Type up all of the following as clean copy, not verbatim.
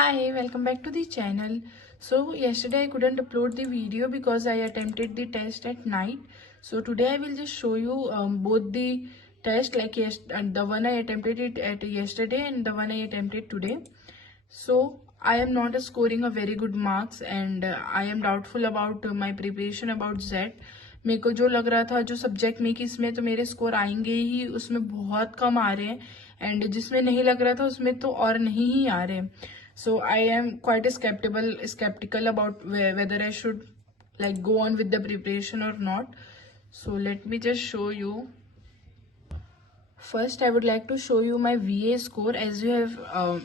Hi, welcome back to the channel. So yesterday I couldn't upload the video because I attempted the test at night. So today I will just show you both the test, like the one I attempted it at yesterday and the one I attempted today. So I am not scoring a very good marks and I am doubtful about my preparation about Z. मेरे को जो लग रहा था जो सब्जेक्ट में कि इसमें तो मेरे स्कोर आएंगे ही, उसमें बहुत कम आ रहे हैं एंड जिसमें नहीं लग रहा था उसमें तो और नहीं ही आ रहे हैं. So I am quite skeptical about whether I should like go on with the preparation or not. So let me just show you. First, I would like to show you my VA score. As you have,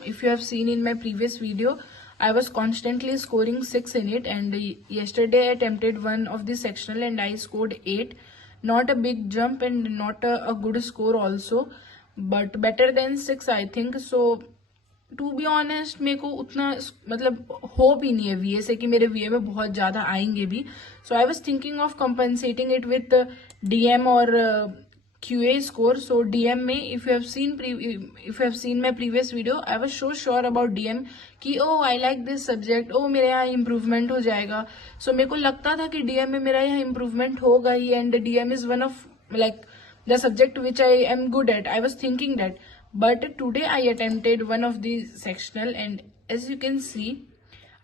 if you have seen in my previous video, I was constantly scoring 6 in it, and yesterday I attempted one of the sectional and I scored 8. Not a big jump and not a good score also, but better than 6 I think. So to be honest मेरे को उतना मतलब होप ही नहीं है वीए से कि मेरे वीए में बहुत ज्यादा आएंगे भी. So I was thinking of compensating it with DM और क्यूए स्कोर. सो डीएम में if you have seen my previous video, I was so sure about DM कि oh I like this subject, oh मेरे यहाँ इम्प्रूवमेंट हो जाएगा. सो मेरे को लगता था कि डीएम में मेरा यहाँ इम्प्रूवमेंट होगा ही and DM is one of like the subject which I am good at. I was thinking that, but today I attempted one of the sectional and as you can see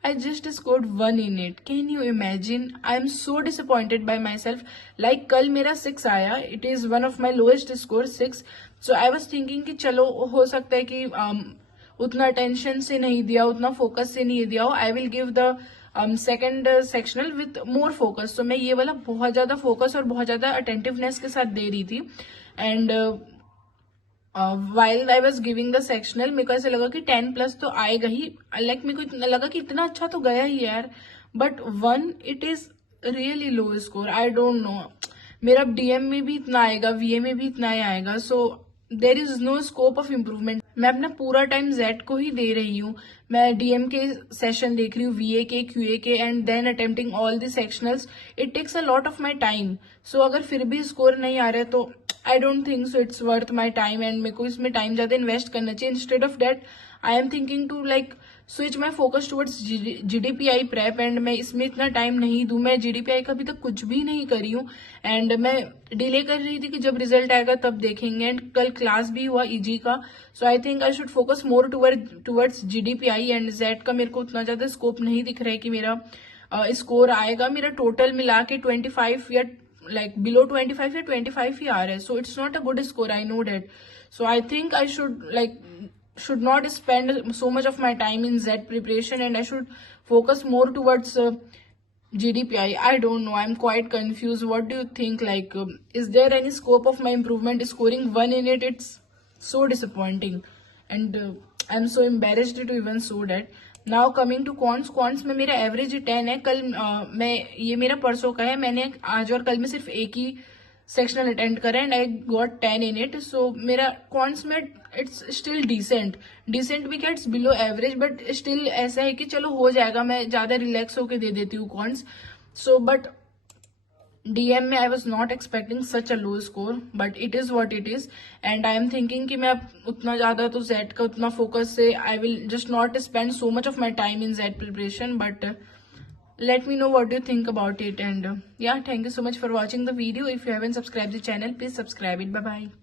I just scored 1 in it. Can you imagine? I am so disappointed by myself. Like कल मेरा 6 आया, it is one of my lowest score 6. So I was thinking कि चलो हो सकता है कि उतना टेंशन से नहीं दिया, उतना फोकस से नहीं दिया हो. I will give the second sectional with more focus. तो मैं ये वाला बहुत ज्यादा फोकस और बहुत ज्यादा अटेंटिवनेस के साथ दे रही थी and while I was giving the sectional मेरे को ऐसा लगा कि 10+ तो आएगा ही. लाइक मेरे को इतना लगा कि इतना अच्छा तो गया ही यार, बट 1 it is really low score. I don't know, मेरा डीएम में भी इतना आएगा, वीए में भी इतना ही आएगा. So there is no scope of improvement. मैं अपना पूरा टाइम जेड को ही दे रही हूँ. मैं डीएम के सेशन देख रही हूँ, वीए के, क्यूए के and then attempting all the sectionals. It takes a lot of my time. So अगर फिर भी स्कोर नहीं आ रहा है तो I don't think so it's worth my time and मेरे को इसमें टाइम ज्यादा इन्वेस्ट करना चाहिए. Instead of that I am thinking to like switch my focus towards GDPI prep and मैं इसमें इतना टाइम नहीं दूं. मैं जीडीपीआई का अभी तक कुछ भी नहीं करी हूँ एंड मैं डिले कर रही थी कि जब रिजल्ट आएगा तब देखेंगे एंड कल क्लास भी हुआ ईजी का. So I think I should focus more towards GDPI and Z का मेरे को उतना ज्यादा स्कोप नहीं दिख रहा है कि मेरा स्कोर आएगा. मेरा टोटल मिला के 25 या like below 25 या 25 ही आ रहा है. So it's not a good score, I know that. So I think I should not spend so much of my time in Z preparation and I should focus more towards GDPI. I don't know, I'm quite confused. What do you think? Like is there any scope of my improvement? Scoring 1 in it, it's so disappointing and I'm so embarrassed to even show that. Now coming to cons में मेरा एवरेज 10 है. कल मैं ये मेरा परसों का है, मैंने आज और कल में सिर्फ एक ही सेक्शनल अटेंड करा and I got 10 in it. सो मेरा कॉन्स में इट्स स्टिल डिसेंट भी क्या, it's below average but still ऐसा है कि चलो हो जाएगा. मैं ज्यादा रिलैक्स होके दे देती हूँ कॉन्स. सो बट डीएम में I was not expecting such a low score but it is what it is and I am thinking कि मैं अब उतना ज्यादा तो जेड का उतना फोकस से I will just not spend so much of my time in Z preparation. But let me know what you think about it and yeah, thank you so much for watching the video. If you haven't subscribed the channel, please subscribe it. Bye bye.